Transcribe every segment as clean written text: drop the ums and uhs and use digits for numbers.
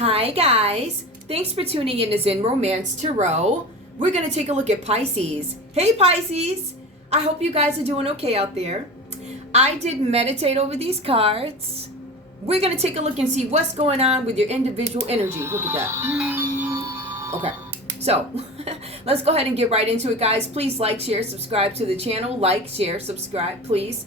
Hi guys, thanks for tuning in to Zen Romance Tarot. We're going to take a look at Pisces. Hey Pisces, I hope you guys are doing okay out there. I did meditate over these cards. We're going to take a look and see what's going on with your individual energy. Look at that. Okay, so let's go ahead and get right into it, guys. Please like, share, subscribe to the channel. Like, share, subscribe, please.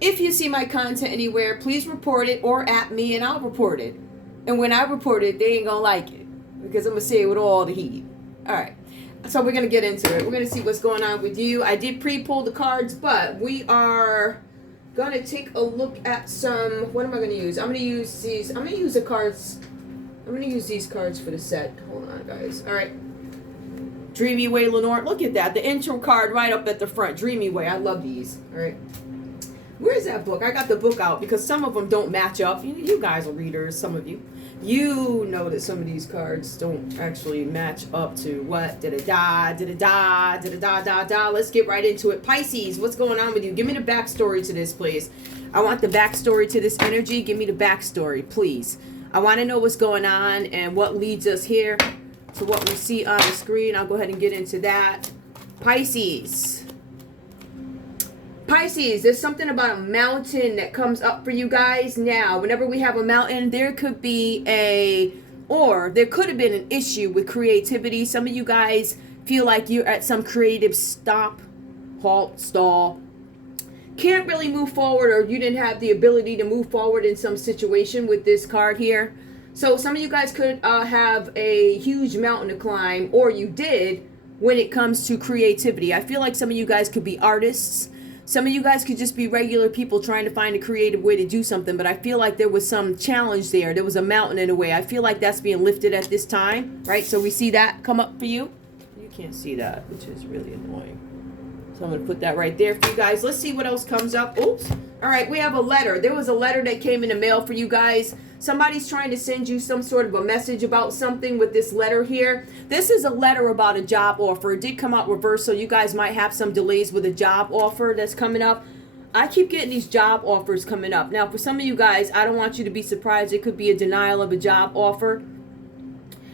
If you see my content anywhere, please report it or at me and I'll report it. And when I report it, they ain't gonna like it because I'm gonna say it with all the heat. All right, so we're gonna get into it. We're gonna see what's going on with you. I did pre-pull the cards, but we are gonna take a look at some. What am I gonna use? I'm gonna use these. I'm gonna use the cards. I'm gonna use these cards for the set. Hold on, guys. All right. Dreamy Way, Lenore. Look at that. The intro card right up at the front. Dreamy Way. I love these. All right. Where's that book? I got the book out because some of them don't match up. You guys are readers, some of you. You know that some of these cards don't actually match up to what? Da-da-da, da-da-da, da-da-da-da-da. Let's get right into it. Pisces, what's going on with you? Give me the backstory to this, please. I want the backstory to this energy. Give me the backstory, please. I want to know what's going on and what leads us here to what we see on the screen. I'll go ahead and get into that. Pisces. Pisces, there's something about a mountain that comes up for you guys now. Whenever we have a mountain, there could be there could have been an issue with creativity. Some of you guys feel like you're at some creative stop, halt, stall. Can't really move forward, or you didn't have the ability to move forward in some situation with this card here. So some of you guys could have a huge mountain to climb, or you did when it comes to creativity. I feel like some of you guys could be artists. Some of you guys could just be regular people trying to find a creative way to do something, but I feel like there was some challenge there. There was a mountain in a way. I feel like that's being lifted at this time, right? So we see that come up for you. You can't see that, which is really annoying. So I'm going to put that right there for you guys. Let's see what else comes up. Oops. All right, we have a letter. There was a letter that came in the mail for you guys. Somebody's trying to send you some sort of a message about something with this letter here. This is a letter about a job offer. It did come out reverse, so you guys might have some delays with a job offer that's coming up. I keep getting these job offers coming up. Now, for some of you guys, I don't want you to be surprised. It could be a denial of a job offer.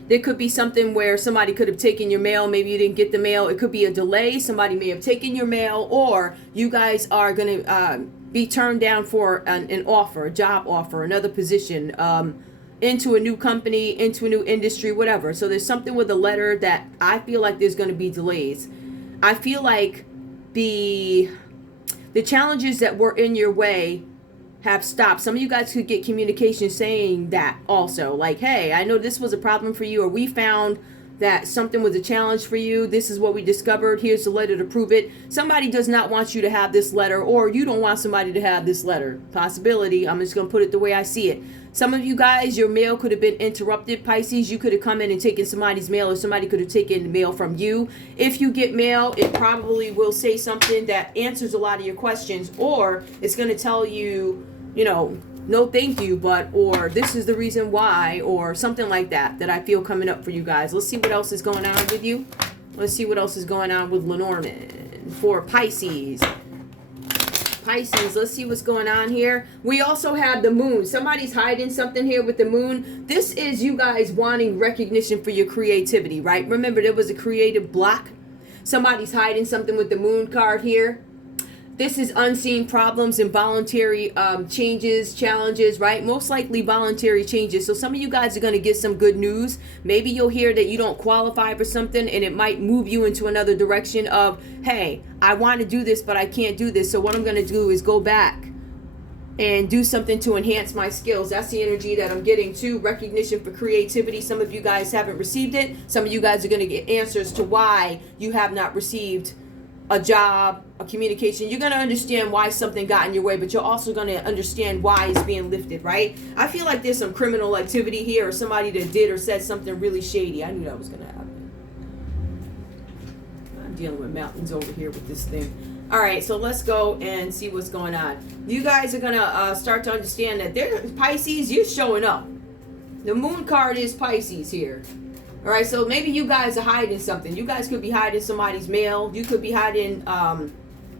There could be something where somebody could have taken your mail. Maybe you didn't get the mail. It could be a delay. Somebody may have taken your mail, or you guys are going to be turned down for an offer, a job offer, another position, into a new company, into a new industry, whatever. So there's something with the letter that I feel like there's going to be delays. I feel like the challenges that were in your way have stopped. Some of you guys could get communication saying that also, like, hey, I know this was a problem for you, or we found that something was a challenge for you. This is what we discovered. Here's the letter to prove it. Somebody does not want you to have this letter, or you don't want somebody to have this letter. Possibility. I'm just going to put it the way I see it. Some of you guys, your mail could have been interrupted, Pisces. You could have come in and taken somebody's mail, or somebody could have taken mail from you. If you get mail, it probably will say something that answers a lot of your questions, or it's going to tell you, you know, no thank you, but, or this is the reason why, or something like that I feel coming up for you guys. Let's see what else is going on with you. Let's see what else is going on with Lenormand for Pisces. Pisces, let's see what's going on here. We also have the moon. Somebody's hiding something here with the moon. This is you guys wanting recognition for your creativity, right? Remember, there was a creative block. Somebody's hiding something with the moon card here. This is unseen problems, involuntary changes, challenges, right? Most likely voluntary changes. So some of you guys are going to get some good news. Maybe you'll hear that you don't qualify for something, and it might move you into another direction of, hey, I want to do this, but I can't do this. So what I'm going to do is go back and do something to enhance my skills. That's the energy that I'm getting too. Recognition for creativity. Some of you guys haven't received it. Some of you guys are going to get answers to why you have not received a job, a communication. You're going to understand why something got in your way, but you're also going to understand why it's being lifted, right? I feel like there's some criminal activity here, or somebody that did or said something really shady. I knew that was going to happen. I'm dealing with mountains over here with this thing. All right, so let's go and see what's going on. You guys are going to start to understand that Pisces, you're showing up. The moon card is Pisces here. All right, so maybe you guys are hiding something. You guys could be hiding somebody's mail. You could be hiding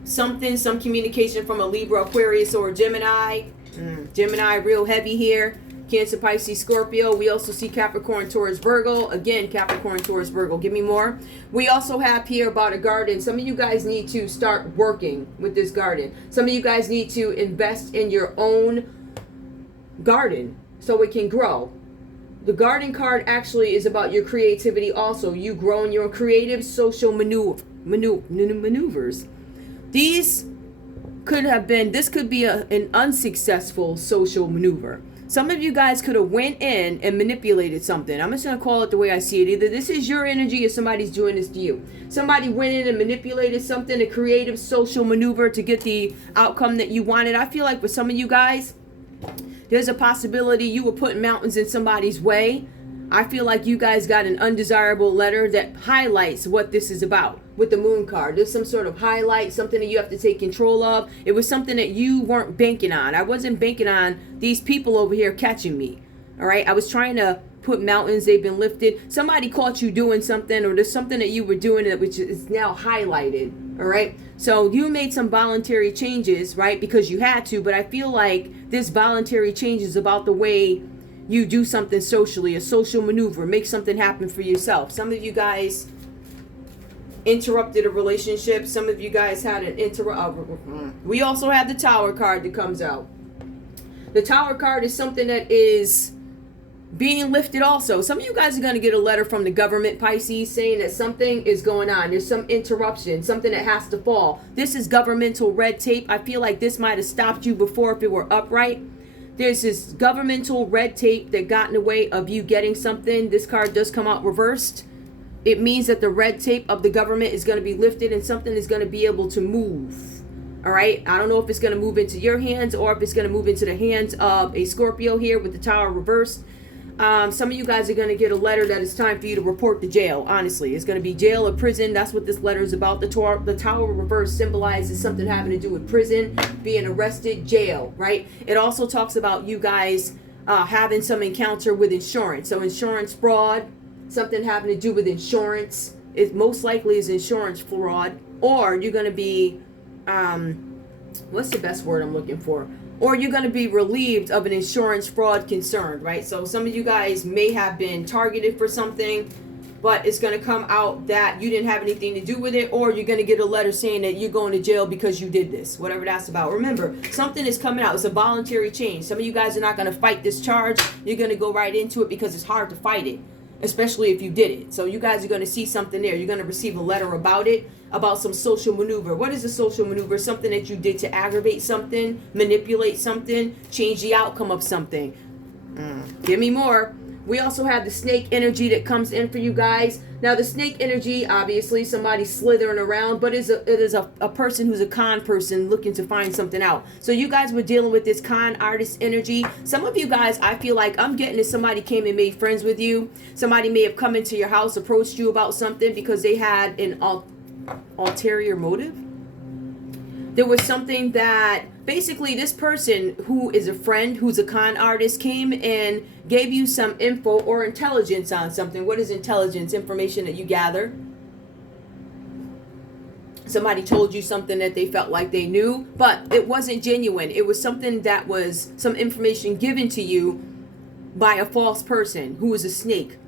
something, some communication from a Libra, Aquarius, or a Gemini. Gemini real heavy here. Cancer, Pisces, Scorpio. We also see Capricorn, Taurus, Virgo. Again, Capricorn, Taurus, Virgo. Give me more. We also have here about a garden. Some of you guys need to start working with this garden. Some of you guys need to invest in your own garden so it can grow. The garden card actually is about your creativity also. You growing your creative social maneuvers. These could have been, this could be an unsuccessful social maneuver. Some of you guys could have went in and manipulated something. I'm just going to call it the way I see it. Either this is your energy or somebody's doing this to you. Somebody went in and manipulated something, a creative social maneuver to get the outcome that you wanted. I feel like for some of you guys, there's a possibility you were putting mountains in somebody's way. I feel like you guys got an undesirable letter that highlights what this is about with the moon card. There's some sort of highlight, something that you have to take control of. It was something that you weren't banking on. I wasn't banking on these people over here catching me. All right. I was trying to put mountains. They've been lifted. Somebody caught you doing something, or there's something that you were doing that which is now highlighted. All right. So you made some voluntary changes, right? Because you had to. But I feel like this voluntary change is about the way you do something socially, a social maneuver, make something happen for yourself. Some of you guys interrupted a relationship. Some of you guys had an we also have the Tower card that comes out. The Tower card is something that is being lifted also. Some of you guys are going to get a letter from the government, Pisces, saying that something is going on. There's some interruption, something that has to fall. This is governmental red tape. I feel like this might have stopped you before if it were upright. There's this governmental red tape that got in the way of you getting something. This card does come out reversed. It means that the red tape of the government is going to be lifted and something is going to be able to move. All right. I don't know if it's going to move into your hands or if it's going to move into the hands of a Scorpio here with the Tower reversed. Some of you guys are going to get a letter that it's time for you to report to jail. Honestly, it's going to be jail or prison. That's what this letter is about. The Tower reverse symbolizes something having to do with prison, being arrested, jail, right? It also talks about you guys having some encounter with insurance. So insurance fraud, something having to do with insurance. It most likely is insurance fraud. Or you're going to be, what's the best word I'm looking for? Or you're going to be relieved of an insurance fraud concern, right? So some of you guys may have been targeted for something, but it's going to come out that you didn't have anything to do with it, or you're going to get a letter saying that you're going to jail because you did this, whatever that's about. Remember, something is coming out. It's a voluntary change. Some of you guys are not going to fight this charge. You're going to go right into it because it's hard to fight it, especially if you did it. So you guys are going to see something there. You're going to receive a letter about it, about some social maneuver. What is a social maneuver? Something that you did to aggravate something, manipulate something, change the outcome of something. Give me more. We also have the snake energy that comes in for you guys. Now the snake energy, obviously somebody slithering around, but it is a person who's a con person looking to find something out. So you guys were dealing with this con artist energy. Some of you guys, I feel like I'm getting that somebody came and made friends with you. Somebody may have come into your house, approached you about something because they had an ulterior motive. There was something that basically this person who is a friend, who's a con artist, came and gave you some info or intelligence on something. What is intelligence? Information that you gather. Somebody told you something that they felt like they knew, but it wasn't genuine. It was something that was some information given to you by a false person who was a snake,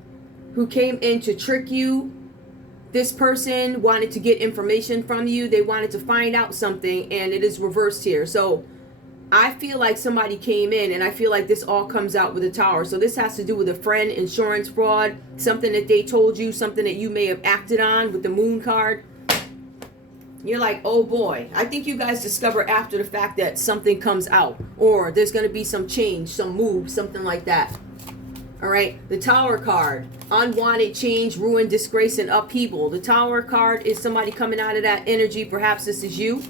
who came in to trick you. This person wanted to get information from you. They wanted to find out something, and it is reversed here. So I feel like somebody came in, and I feel like this all comes out with a Tower. So this has to do with a friend, insurance fraud, something that they told you, something that you may have acted on with the moon card. You're like, oh boy. I think you guys discover after the fact that something comes out, or there's going to be some change, some move, something like that. All right, the Tower card, unwanted change, ruin, disgrace, and upheaval. The Tower card is somebody coming out of that energy. Perhaps this is you.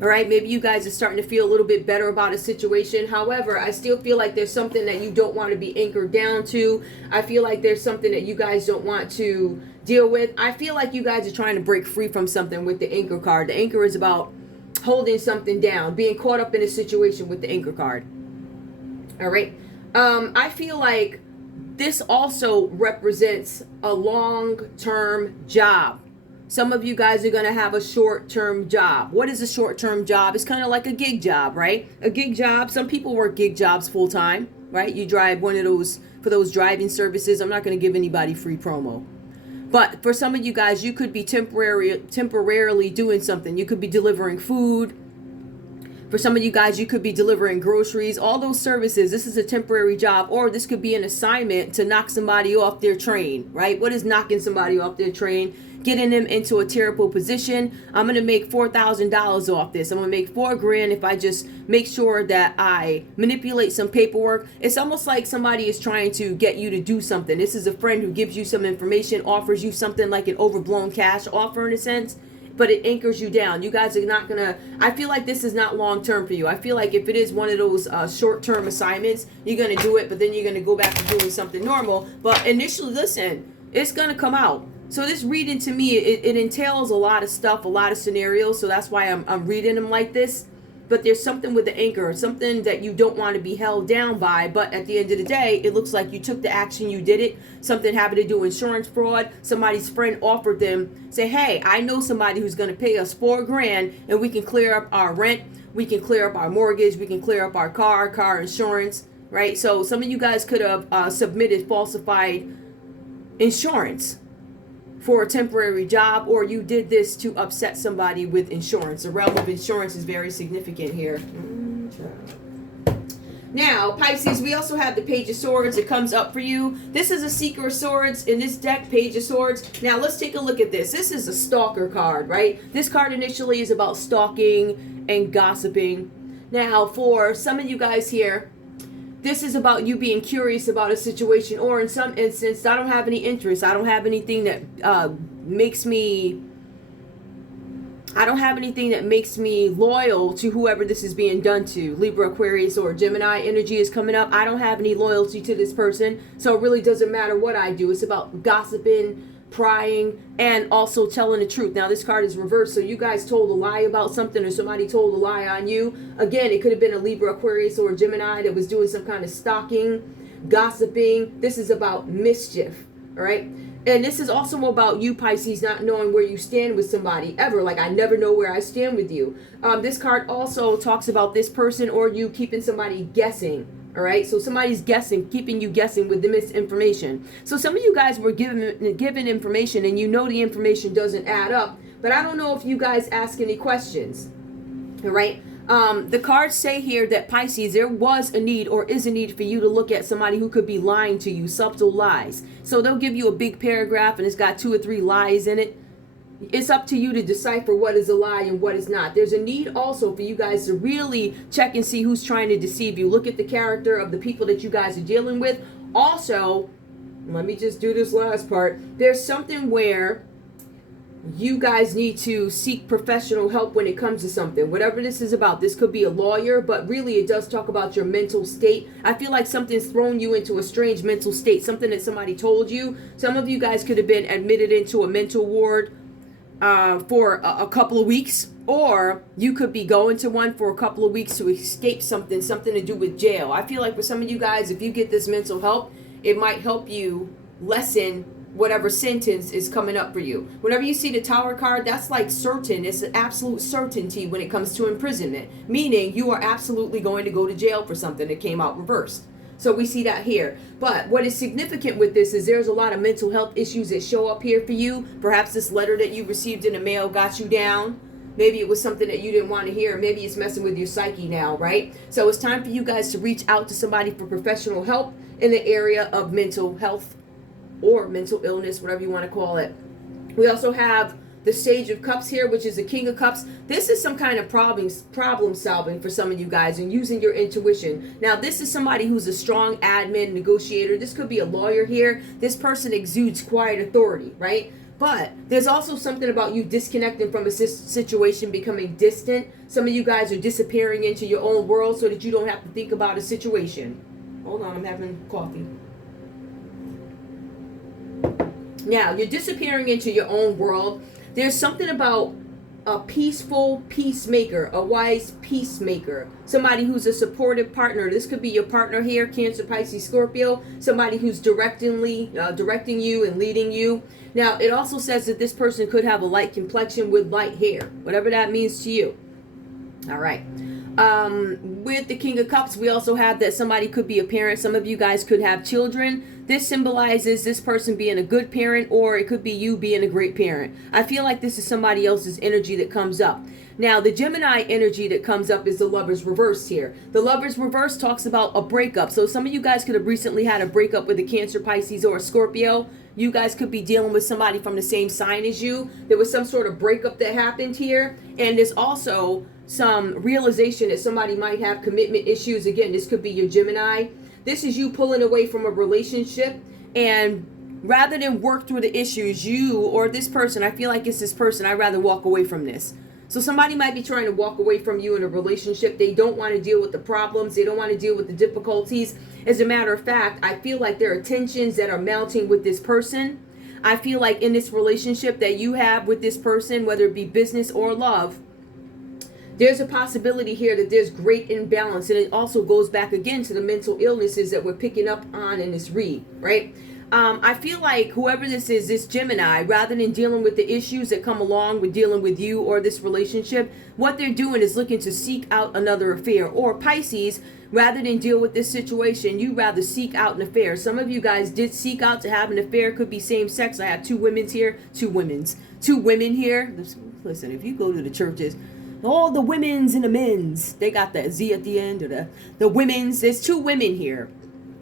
All right, maybe you guys are starting to feel a little bit better about a situation. However, I still feel like there's something that you don't want to be anchored down to. I feel like there's something that you guys don't want to deal with. I feel like you guys are trying to break free from something with the anchor card. The anchor is about holding something down, being caught up in a situation with the anchor card. All right, I feel like this also represents a long-term job. Some of you guys are going to have a short-term job. What is a short-term job? It's kind of like a gig job, right? A gig job. Some people work gig jobs full-time. right? You drive one of those, for those driving services. I'm not going to give anybody free promo. But for some of you guys, you could be temporarily doing something. You could be delivering food. For some of you guys, you could be delivering groceries, all those services. This is a temporary job, or this could be an assignment to knock somebody off their train, right? What is knocking somebody off their train? Getting them into a terrible position. I'm going to make $4,000 off this. I'm going to make $4,000 if I just make sure that I manipulate some paperwork. It's almost like somebody is trying to get you to do something. This is a friend who gives you some information, offers you something like an overblown cash offer in a sense, but it anchors you down. You guys are not gonna, I feel like this is not long term for you. I feel like if it is one of those short term assignments, you're gonna do it, but then you're gonna go back to doing something normal. But initially, listen, it's gonna come out. So this reading to me, it entails a lot of stuff, a lot of scenarios. So that's why I'm reading them like this. But there's something with the anchor, something that you don't want to be held down by. But at the end of the day, it looks like you took the action, you did it. Something happened to do insurance fraud. Somebody's friend offered them, say, hey, I know somebody who's going to pay us $4,000 and we can clear up our rent. We can clear up our mortgage. We can clear up our car insurance, right? So some of you guys could have submitted falsified insurance for a temporary job, or you did this to upset somebody with insurance. The realm of insurance is very significant here. Now, Pisces, we also have the Page of Swords. It comes up for you. This is a Seeker of Swords in this deck, Page of Swords. Now, let's take a look at this. This is a stalker card, right? This card initially is about stalking and gossiping. Now, for some of you guys here, this is about you being curious about a situation, or in some instance, I don't have any interest. I don't have anything that makes me loyal to whoever this is being done to. Libra, Aquarius, or Gemini energy is coming up. I don't have any loyalty to this person, so it really doesn't matter what I do. It's about gossiping, prying, and also telling the truth. Now this card is reversed, so you guys told a lie about something, or somebody told a lie on you. Again, it could have been a Libra, Aquarius, or a Gemini that was doing some kind of stalking, gossiping. This is about mischief, all right? And this is also about you, Pisces, not knowing where you stand with somebody ever. Like, I never know where I stand with you. This card also talks about this person or you keeping somebody guessing. All right, so somebody's guessing, keeping you guessing with the misinformation. So some of you guys were given information, and you know the information doesn't add up, but I don't know if you guys ask any questions. All right, the cards say here that Pisces, there was a need or is a need for you to look at somebody who could be lying to you, subtle lies. So they'll give you a big paragraph, and it's got 2 or 3 lies in it. It's up to you to decipher what is a lie and what is not. There's a need also for you guys to really check and see who's trying to deceive you. Look at the character of the people that you guys are dealing with. Also, let me just do this last part. There's something where you guys need to seek professional help when it comes to something. Whatever this is about. This could be a lawyer, but really it does talk about your mental state. I feel like something's thrown you into a strange mental state. Something that somebody told you. Some of you guys could have been admitted into a mental ward for a couple of weeks, or you could be going to one for a couple of weeks to escape something to do with jail. I feel like for some of you guys, if you get this mental help, it might help you lessen whatever sentence is coming up for you. Whenever you see the Tower card, that's like certain. It's an absolute certainty when it comes to imprisonment, meaning you are absolutely going to go to jail for something that came out reversed. So we see that here. But what is significant with this is there's a lot of mental health issues that show up here for you. Perhaps this letter that you received in the mail got you down. Maybe it was something that you didn't want to hear. Maybe it's messing with your psyche now, right? So it's time for you guys to reach out to somebody for professional help in the area of mental health or mental illness, whatever you want to call it. We also have the Sage of Cups here, which is the King of Cups. This is some kind of problem solving for some of you guys and using your intuition. Now, this is somebody who's a strong admin, negotiator. This could be a lawyer here. This person exudes quiet authority, right? But there's also something about you disconnecting from a situation, becoming distant. Some of you guys are disappearing into your own world so that you don't have to think about a situation. Hold on, I'm having coffee. Now, you're disappearing into your own world. There's something about a peaceful peacemaker, a wise peacemaker, somebody who's a supportive partner. This could be your partner here, Cancer, Pisces, Scorpio, somebody who's directing you and leading you. Now, it also says that this person could have a light complexion with light hair, whatever that means to you. All right. With the King of Cups, we also have that somebody could be a parent. Some of you guys could have children. This symbolizes this person being a good parent, or it could be you being a great parent. I feel like this is somebody else's energy that comes up. Now, the Gemini energy that comes up is the Lover's reverse here. The Lover's reverse talks about a breakup. So some of you guys could have recently had a breakup with a Cancer, Pisces, or a Scorpio. You guys could be dealing with somebody from the same sign as you. There was some sort of breakup that happened here. And there's also some realization that somebody might have commitment issues. Again, this could be your Gemini. This is you pulling away from a relationship, and rather than work through the issues, you or this person, I feel like it's this person, I'd rather walk away from this. So somebody might be trying to walk away from you in a relationship. They don't want to deal with the problems. They don't want to deal with the difficulties. As a matter of fact, I feel like there are tensions that are mounting with this person. I feel like in this relationship that you have with this person, whether it be business or love, there's a possibility here that there's great imbalance. And it also goes back again to the mental illnesses that we're picking up on in this read, right? I feel like whoever this is, this Gemini, rather than dealing with the issues that come along with dealing with you or this relationship, what they're doing is looking to seek out another affair. Or Pisces, rather than deal with this situation, you rather seek out an affair. Some of you guys did seek out to have an affair. Could be same sex. I have two women here. Two women here. Listen, if you go to the churches, all the women's and the men's, they got that Z at the end, or the women's. There's two women here.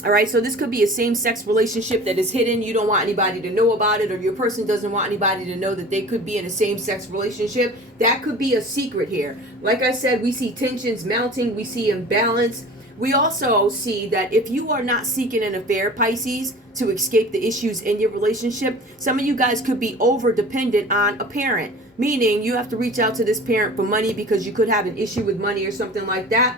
All right, so this could be a same-sex relationship that is hidden. You don't want anybody to know about it, or your person doesn't want anybody to know that they could be in a same-sex relationship. That could be a secret here. Like I said, we see tensions mounting. We see imbalance. We also see that if you are not seeking an affair, Pisces, to escape the issues in your relationship, some of you guys could be over-dependent on a parent, meaning you have to reach out to this parent for money because you could have an issue with money or something like that.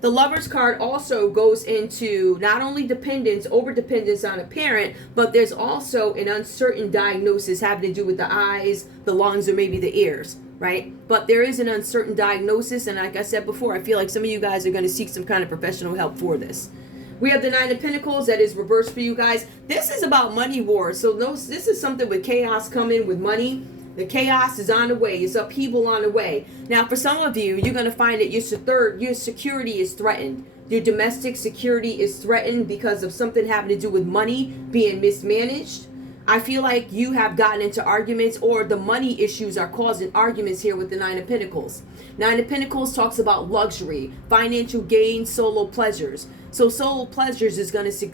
The Lover's card also goes into not only dependence, over-dependence on a parent, but there's also an uncertain diagnosis having to do with the eyes, the lungs, or maybe the ears, right? But there is an uncertain diagnosis, and like I said before, I feel like some of you guys are going to seek some kind of professional help for this. We have the Nine of Pentacles that is reversed for you guys. This is about money wars. So this is something with chaos coming with money. The chaos is on the way. It's upheaval on the way. Now, for some of you, you're going to find that your security is threatened. Your domestic security is threatened because of something having to do with money being mismanaged. I feel like you have gotten into arguments, or the money issues are causing arguments here with the Nine of Pentacles. Nine of Pentacles talks about luxury, financial gain, solo pleasures. So solo pleasures is going to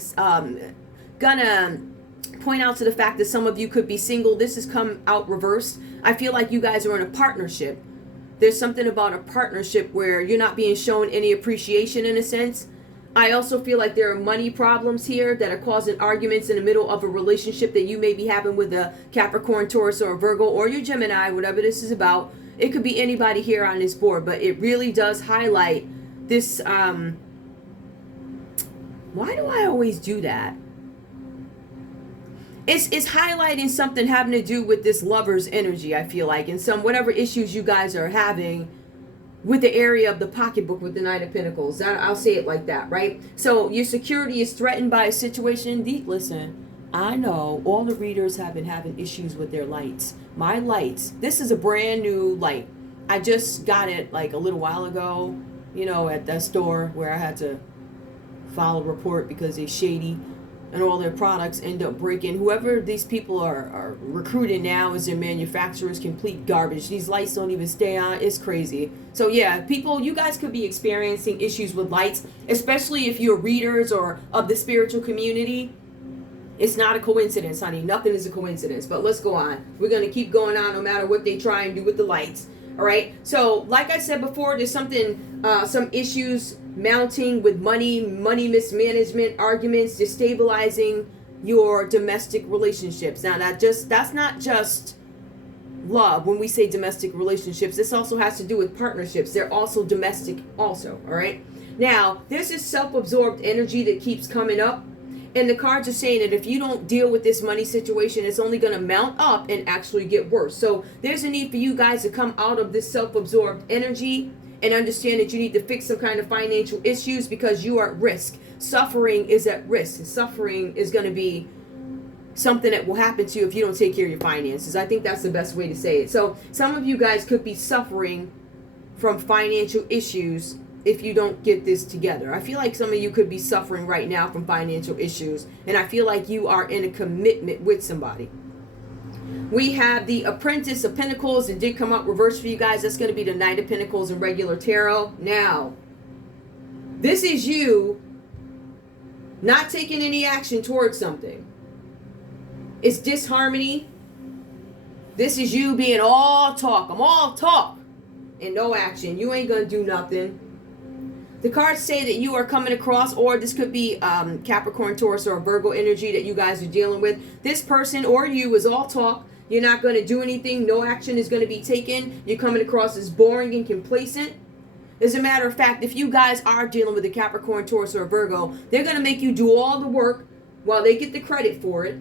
point out to the fact that some of you could be single. This has come out reversed. I feel like you guys are in a partnership. There's something about a partnership where you're not being shown any appreciation in a sense. I also feel like there are money problems here that are causing arguments in the middle of a relationship that you may be having with a Capricorn, Taurus, or a Virgo, or your Gemini, whatever this is about. It could be anybody here on this board, but it really does highlight this. Why do I always do that? It's highlighting something having to do with this Lover's energy, I feel like, and some whatever issues you guys are having with the area of the pocketbook with the Nine of Pentacles. I'll say it like that, right? So your security is threatened by a situation. Listen, I know all the readers have been having issues with their lights. My lights, this is a brand new light. I just got it like a little while ago, at that store where I had to file a report because they're shady. And all their products end up breaking. Whoever these people are recruiting now as their manufacturers, complete garbage. These lights don't even stay on. It's crazy. So yeah, people, you guys could be experiencing issues with lights, especially if you're readers or of the spiritual community. It's not a coincidence, honey. Nothing is a coincidence. But let's go on. We're going to keep going on no matter what they try and do with the lights. All right. So like I said before, there's some issues mounting with money mismanagement, arguments, destabilizing your domestic relationships. Now that's not just love. When we say domestic relationships, this also has to do with partnerships. They're also domestic also, all right? Now, there's this self-absorbed energy that keeps coming up, and the cards are saying that if you don't deal with this money situation, it's only going to mount up and actually get worse. So there's a need for you guys to come out of this self-absorbed energy and understand that you need to fix some kind of financial issues because you are at risk. Suffering is at risk. Suffering is going to be something that will happen to you if you don't take care of your finances. I think that's the best way to say it. So some of you guys could be suffering from financial issues if you don't get this together. I feel like some of you could be suffering right now from financial issues, and I feel like you are in a commitment with somebody. We have the Apprentice of Pentacles. It did come up reverse for you guys. That's going to be the Knight of Pentacles in regular tarot. Now, this is you not taking any action towards something. It's disharmony. This is you being all talk. I'm all talk and no action. You ain't going to do nothing. The cards say that you are coming across, or this could be Capricorn, Taurus, or Virgo energy that you guys are dealing with. This person or you is all talk. You're not going to do anything. No action is going to be taken. You're coming across as boring and complacent. As a matter of fact, if you guys are dealing with a Capricorn, Taurus, or Virgo, they're going to make you do all the work while they get the credit for it.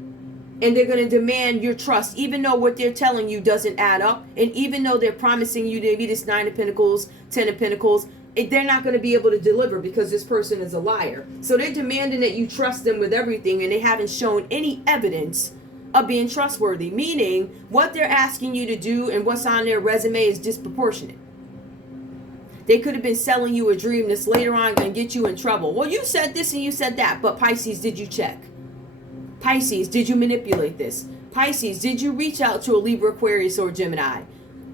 And they're going to demand your trust, even though what they're telling you doesn't add up. And even though they're promising you maybe this 9 of Pentacles, 10 of Pentacles, they're not going to be able to deliver because this person is a liar. So they're demanding that you trust them with everything, and they haven't shown any evidence of being trustworthy. Meaning, what they're asking you to do and what's on their resume is disproportionate. They could have been selling you a dream that's later on going to get you in trouble. Well, you said this and you said that, but Pisces, did you check? Pisces, did you manipulate this? Pisces, did you reach out to a Libra, Aquarius, or Gemini?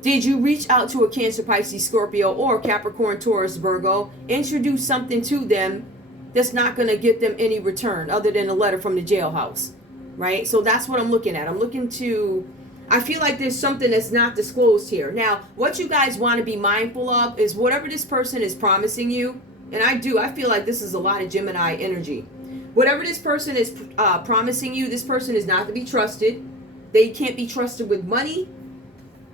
Did you reach out to a Cancer, Pisces, Scorpio, or Capricorn, Taurus, Virgo? Introduce something to them that's not going to get them any return other than a letter from the jailhouse, right? So that's what I'm looking at. I'm looking to, I feel like there's something that's not disclosed here. Now, what you guys want to be mindful of is whatever this person is promising you, and I feel like this is a lot of Gemini energy. Whatever this person is promising you, this person is not to be trusted. They can't be trusted with money.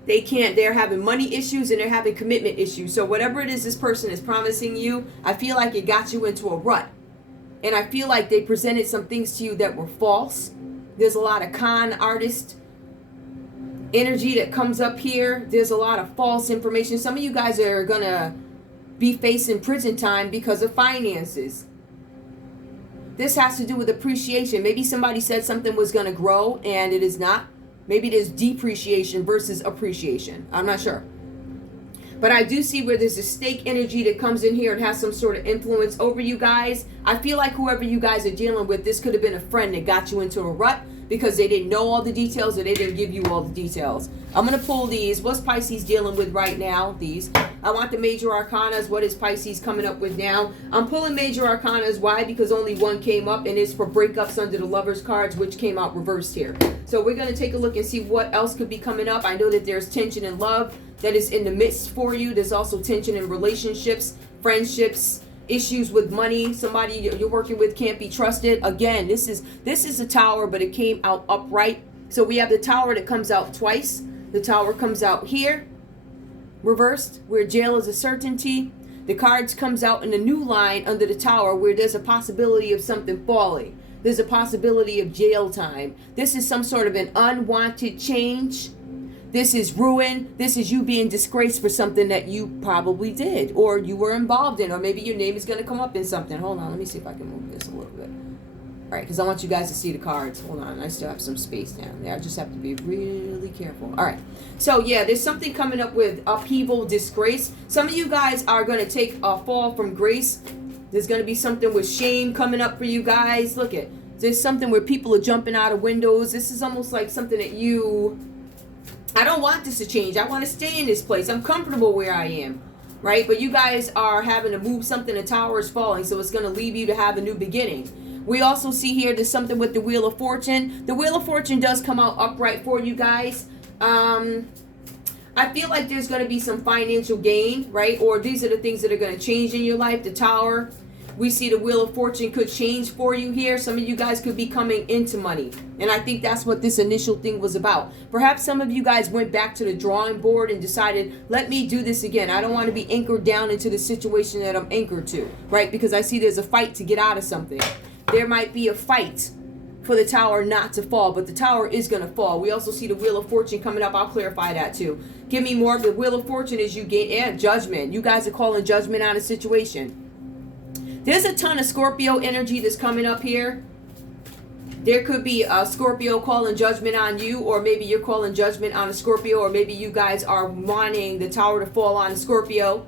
They're having money issues and they're having commitment issues. So whatever it is this person is promising you, I feel like it got you into a rut. And I feel like they presented some things to you that were false. There's a lot of con artist energy that comes up here. There's a lot of false information. Some of you guys are going to be facing prison time because of finances. This has to do with appreciation. Maybe somebody said something was going to grow and it is not. Maybe there's depreciation versus appreciation. I'm not sure. But I do see where there's a stake energy that comes in here and has some sort of influence over you guys. I feel like whoever you guys are dealing with, this could have been a friend that got you into a rut because they didn't know all the details or they didn't give you all the details. I'm going to pull these. What's Pisces dealing with right now? These. I want the major arcanas. What is Pisces coming up with now? I'm pulling major arcanas. Why? Because only one came up, and it's for breakups under the Lovers cards, which came out reversed here. So we're going to take a look and see what else could be coming up. I know that there's tension in love that is in the midst for you. There's also tension in relationships, friendships, issues with money. Somebody you're working with can't be trusted. Again, this is a tower, but it came out upright. So we have the tower that comes out twice. The tower comes out here, reversed, where jail is a certainty. The cards comes out in a new line under the tower where there's a possibility of something falling. There's a possibility of jail time. This is some sort of an unwanted change. This is ruin. This is you being disgraced for something that you probably did or you were involved in, or maybe your name is going to come up in something. Hold on, let me see if I can move this a little bit. All right, because I want you guys to see the cards. Hold on, I still have some space down there. I just have to be really careful. All right, so yeah, there's something coming up with upheaval, disgrace. Some of you guys are going to take a fall from grace. There's going to be something with shame coming up for you guys. Look at, there's something where people are jumping out of windows. This is almost like something that I don't want this to change. I want to stay in this place. I'm comfortable where I am, right? But you guys are having to move something. The tower is falling, so it's going to leave you to have a new beginning. We also see here there's something with the Wheel of Fortune. The Wheel of Fortune does come out upright for you guys. I feel like there's going to be some financial gain, right? Or these are the things that are going to change in your life. The Tower. We see the Wheel of Fortune could change for you here. Some of you guys could be coming into money. And I think that's what this initial thing was about. Perhaps some of you guys went back to the drawing board and decided, let me do this again. I don't want to be anchored down into the situation that I'm anchored to, right? Because I see there's a fight to get out of something. There might be a fight for the tower not to fall, but the tower is going to fall. We also see the Wheel of Fortune coming up. I'll clarify that too. Give me more of the Wheel of Fortune as you gain judgment. You guys are calling judgment on a situation. There's a ton of Scorpio energy that's coming up here. There could be a Scorpio calling judgment on you, or maybe you're calling judgment on a Scorpio, or maybe you guys are wanting the tower to fall on a Scorpio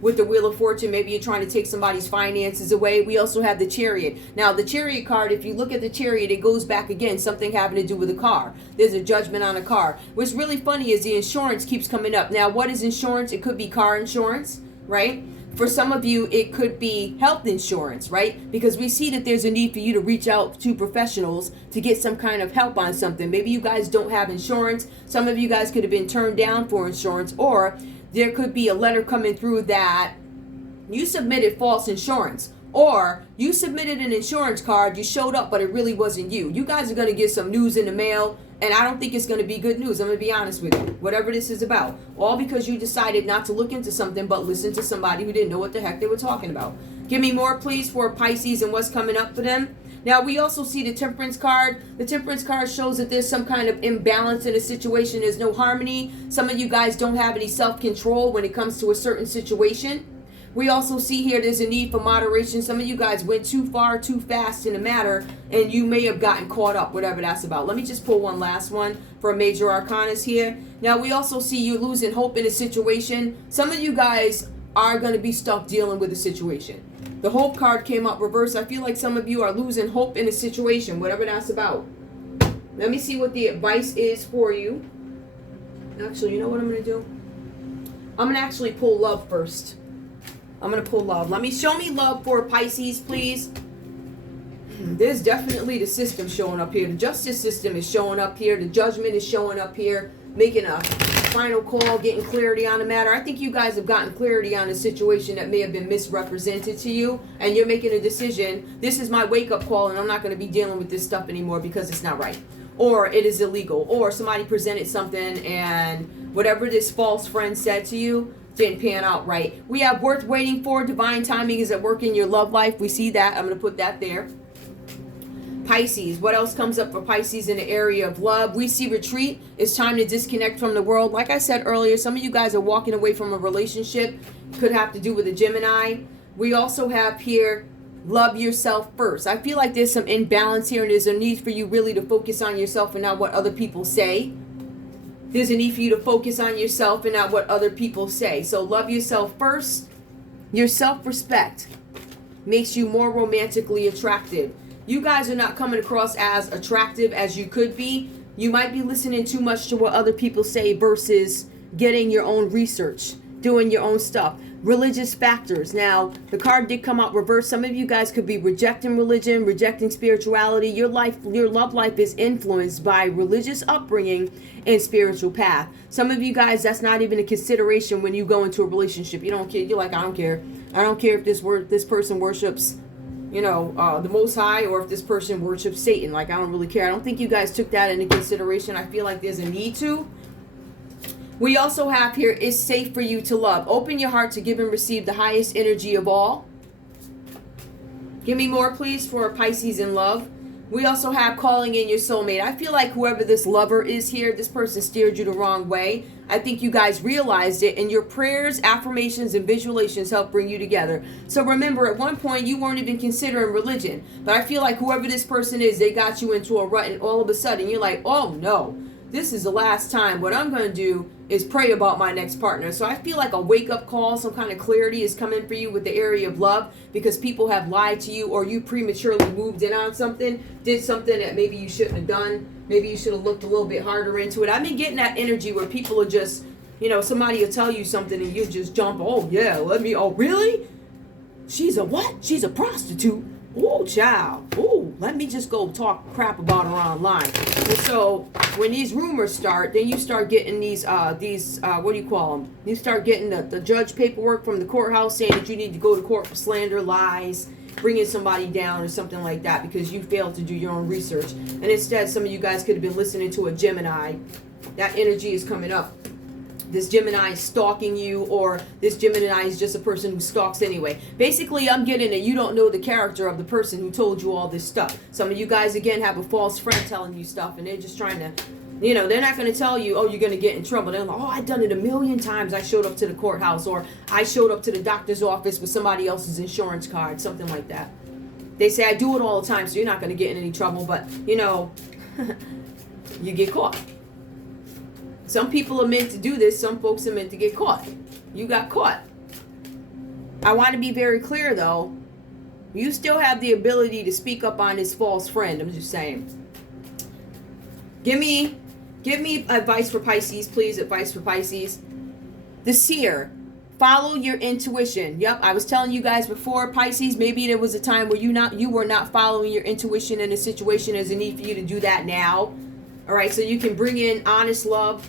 with the Wheel of Fortune. Maybe you're trying to take somebody's finances away. We also have the Chariot. Now, the Chariot card, if you look at the Chariot, it goes back again, something having to do with a car. There's a judgment on a car. What's really funny is the insurance keeps coming up. Now, what is insurance? It could be car insurance, right? For some of you, it could be health insurance, right? Because we see that there's a need for you to reach out to professionals to get some kind of help on something. Maybe you guys don't have insurance. Some of you guys could have been turned down for insurance, or there could be a letter coming through that you submitted false insurance, or you submitted an insurance card, you showed up, but it really wasn't you. You guys are going to get some news in the mail, and I don't think it's going to be good news. I'm going to be honest with you. Whatever this is about. All because you decided not to look into something, but listen to somebody who didn't know what the heck they were talking about. Give me more, please, for Pisces and what's coming up for them. Now, we also see the Temperance card. The Temperance card shows that there's some kind of imbalance in a situation. There's no harmony. Some of you guys don't have any self-control when it comes to a certain situation. We also see here there's a need for moderation. Some of you guys went too far, too fast in a matter, and you may have gotten caught up, whatever that's about. Let me just pull one last one for Major Arcanas here. Now, we also see you losing hope in a situation. Some of you guys are going to be stuck dealing with a situation. The Hope card came up reversed. I feel like some of you are losing hope in a situation, whatever that's about. Let me see what the advice is for you. Actually, you know what I'm going to do? I'm going to actually pull love first. I'm going to pull love. Show me love for Pisces, please. There's definitely the system showing up here. The justice system is showing up here. The judgment is showing up here. Making a final call, getting clarity on the matter. I think you guys have gotten clarity on a situation that may have been misrepresented to you, and you're making a decision. This is my wake-up call, and I'm not going to be dealing with this stuff anymore because it's not right. Or it is illegal. Or somebody presented something, and whatever this false friend said to you didn't pan out right. We have worth waiting for. Divine timing is at work in your love life. We see that. I'm going to put that there. Pisces. What else comes up for Pisces in the area of love? We see retreat. It's time to disconnect from the world. Like I said earlier, some of you guys are walking away from a relationship. Could have to do with a Gemini. We also have here, love yourself first. I feel like there's some imbalance here, and there's a need for you really to focus on yourself and not what other people say. There's a need for you to focus on yourself and not what other people say. So love yourself first. Your self-respect makes you more romantically attractive. You guys are not coming across as attractive as you could be. You might be listening too much to what other people say versus getting your own research, doing your own stuff. Religious factors. Now, the card did come out reversed. Some of you guys could be rejecting religion, rejecting spirituality. Your love life is influenced by religious upbringing and spiritual path. Some of you guys, that's not even a consideration when you go into a relationship. You don't care. You're like, I don't care. I don't care if this person worships, the Most High, or if this person worships Satan. Like, I don't really care. I don't think you guys took that into consideration. I feel like there's a need to. We also have here, it's safe for you to love. Open your heart to give and receive the highest energy of all. Give me more, please, for Pisces in love. We also have calling in your soulmate. I feel like whoever this lover is here, this person steered you the wrong way. I think you guys realized it, and your prayers, affirmations, and visualizations help bring you together. So remember, at one point, you weren't even considering religion. But I feel like whoever this person is, they got you into a rut, and all of a sudden, you're like, oh no, this is the last time. What I'm going to do is pray about my next partner. So I feel like a wake-up call, some kind of clarity is coming for you with the area of love, because people have lied to you, or you prematurely moved in on something, did something that maybe you shouldn't have done. Maybe you should have looked a little bit harder into it. I've been getting that energy where people are just, somebody will tell you something and you just jump, oh yeah, oh really? She's a what? She's a prostitute. Oh, child. Oh, let me just go talk crap about her online. And so when these rumors start, then you start getting these what do you call them? You start getting the judge paperwork from the courthouse saying that you need to go to court for slander, lies, bringing somebody down or something like that because you failed to do your own research. And instead, some of you guys could have been listening to a Gemini. That energy is coming up. This Gemini is stalking you, or this Gemini is just a person who stalks anyway. Basically, I'm getting that you don't know the character of the person who told you all this stuff. Some of you guys, again, have a false friend telling you stuff, and they're just trying to, they're not going to tell you, oh, you're going to get in trouble. They're like, oh, I've done it a million times. I showed up to the courthouse, or I showed up to the doctor's office with somebody else's insurance card, something like that. They say I do it all the time, so you're not going to get in any trouble, but, you know, you get caught. Some people are meant to do this. Some folks are meant to get caught. You got caught. I want to be very clear, though. You still have the ability to speak up on this false friend. I'm just saying. Give me advice for Pisces, please. Advice for Pisces. The seer. Follow your intuition. Yep, I was telling you guys before, Pisces, maybe there was a time where you were not following your intuition in a situation. There's a need for you to do that now. All right, so you can bring in honest love,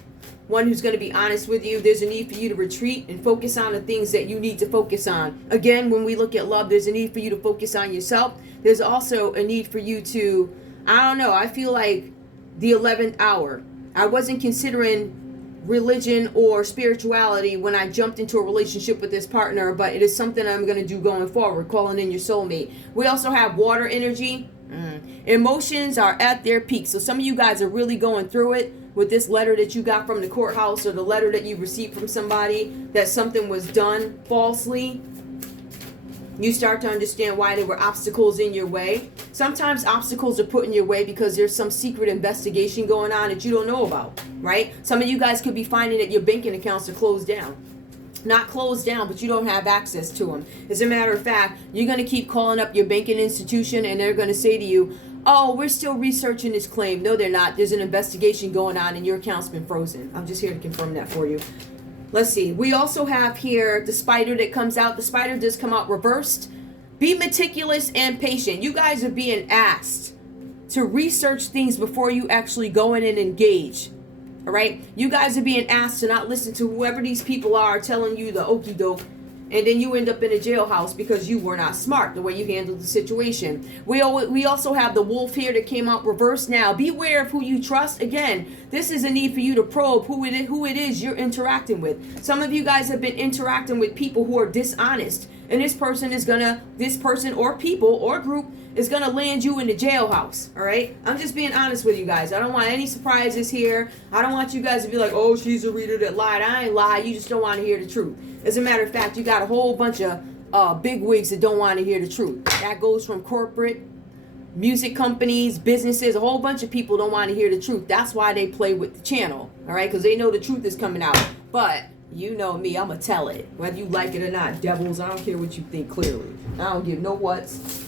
one who's going to be honest with you. There's a need for you to retreat and focus on the things that you need to focus on. Again, when we look at love, there's a need for you to focus on yourself. There's also a need for you to, I don't know, I feel like the 11th hour. I wasn't considering religion or spirituality when I jumped into a relationship with this partner, but it is something I'm going to do going forward, calling in your soulmate. We also have water energy. Emotions are at their peak. So some of you guys are really going through it with this letter that you got from the courthouse, or the letter that you received from somebody that something was done falsely. You start to understand why there were obstacles in your way. Sometimes obstacles are put in your way because there's some secret investigation going on that you don't know about, right? Some of you guys could be finding that your banking accounts are closed down. Not closed down, but you don't have access to them. As a matter of fact, you're going to keep calling up your banking institution and they're going to say to you, oh, we're still researching this claim. No, they're not. There's an investigation going on and your account's been frozen. I'm just here to confirm that for you. Let's see. We also have here the spider that comes out. The spider does come out reversed. Be meticulous and patient. You guys are being asked to research things before you actually go in and engage. All right? You guys are being asked to not listen to whoever these people are telling you the okie doke, and then you end up in a jailhouse because you were not smart the way you handled the situation. We also have the wolf here that came out reversed. Now, beware of who you trust. Again, this is a need for you to probe who it is you're interacting with. Some of you guys have been interacting with people who are dishonest, and this person or people or group is gonna land you in the jailhouse. All right, I'm just being honest with you guys. I don't want any surprises here. I don't want you guys to be like, oh, she's a reader that lied. I ain't lied. You just don't want to hear the truth. As a matter of fact, you got a whole bunch of big wigs that don't want to hear the truth. That goes from corporate, music companies, businesses. A whole bunch of people don't want to hear the truth. That's why they play with the channel, all right? Because they know the truth is coming out. But you know me, I'm going to tell it. Whether you like it or not, devils, I don't care what you think clearly. I don't give no whats.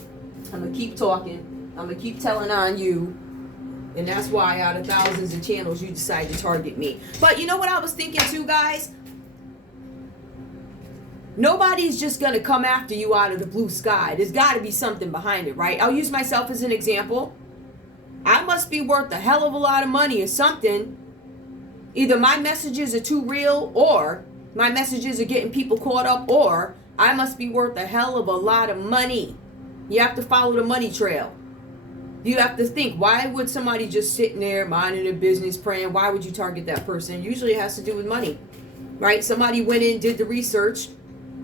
I'm going to keep talking. I'm going to keep telling on you. And that's why out of thousands of channels, you decide to target me. But you know what I was thinking too, guys? Nobody's just going to come after you out of the blue sky. There's got to be something behind it, right? I'll use myself as an example. I must be worth a hell of a lot of money or something. Either my messages are too real, or my messages are getting people caught up, or I must be worth a hell of a lot of money. You have to follow the money trail. You have to think, why would somebody just sitting there minding their business praying? Why would you target that person? Usually it has to do with money, right? Somebody went in, did the research,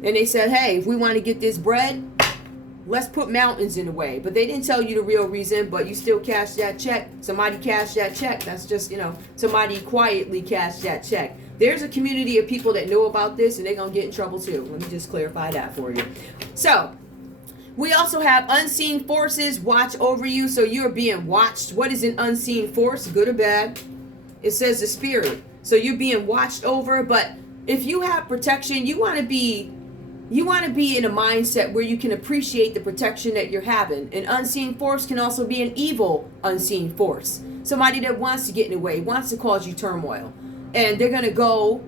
and they said, hey, if we want to get this bread, let's put mountains in the way. But they didn't tell you the real reason, but you still cash that check. Somebody cashed that check. That's just, somebody quietly cashed that check. There's a community of people that know about this, and they're going to get in trouble too. Let me just clarify that for you. So, we also have unseen forces watch over you, so you're being watched. What is an unseen force, good or bad? It says the spirit. So you're being watched over, but if you have protection, you want to be in a mindset where you can appreciate the protection that you're having. An unseen force can also be an evil unseen force. Somebody that wants to get in the way, wants to cause you turmoil. And they're going to go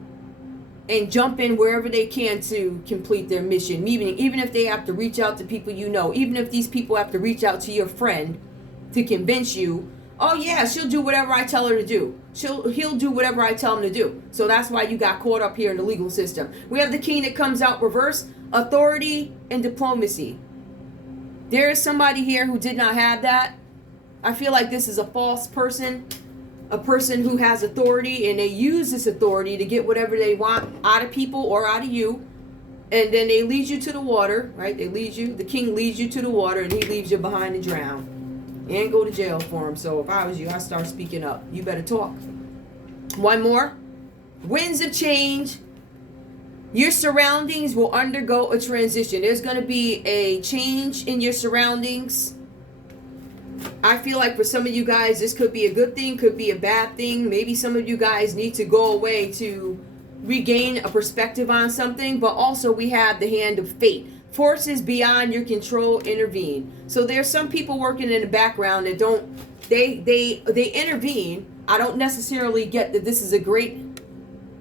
and jump in wherever they can to complete their mission. Even if they have to reach out to people you know. Even if these people have to reach out to your friend to convince you, oh yeah, she'll do whatever I tell her to do. He'll do whatever I tell him to do. So that's why you got caught up here in the legal system. We have the king that comes out reverse, authority and diplomacy. There is somebody here who did not have that. I feel like this is a false person, a person who has authority, and they use this authority to get whatever they want out of people or out of you. And then they lead you to the water, right? The king leads you to the water, and he leaves you behind to drown. And go to jail for him. So if I was you, I'd start speaking up. You better talk. One more. Winds of change. Your surroundings will undergo a transition. There's going to be a change in your surroundings. I feel like for some of you guys, this could be a good thing, could be a bad thing. Maybe some of you guys need to go away to regain a perspective on something. But also we have the hand of fate. Forces beyond your control intervene. So there's some people working in the background that don't, they intervene. I don't necessarily get that this is a great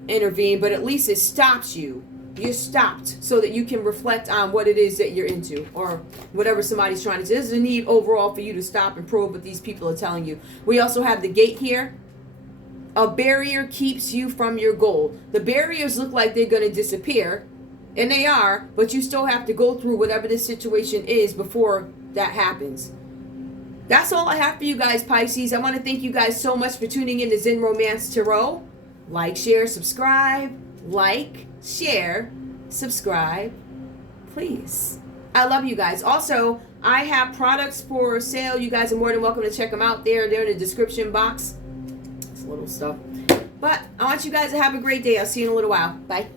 intervene, but at least it stops you. You're stopped so that you can reflect on what it is that you're into or whatever somebody's trying to do. There's a need overall for you to stop and probe what these people are telling you. We also have the gate here. A barrier keeps you from your goal. The barriers look like they're going to disappear, and they are, but you still have to go through whatever this situation is before that happens. That's all I have for you guys, Pisces. I want to thank you guys so much for tuning in to Zen Romance Tarot. Like, share, subscribe. Like, share, subscribe, please. I love you guys. Also, I have products for sale. You guys are more than welcome to check them out there. They're in the description box. It's little stuff. But I want you guys to have a great day. I'll see you in a little while. Bye.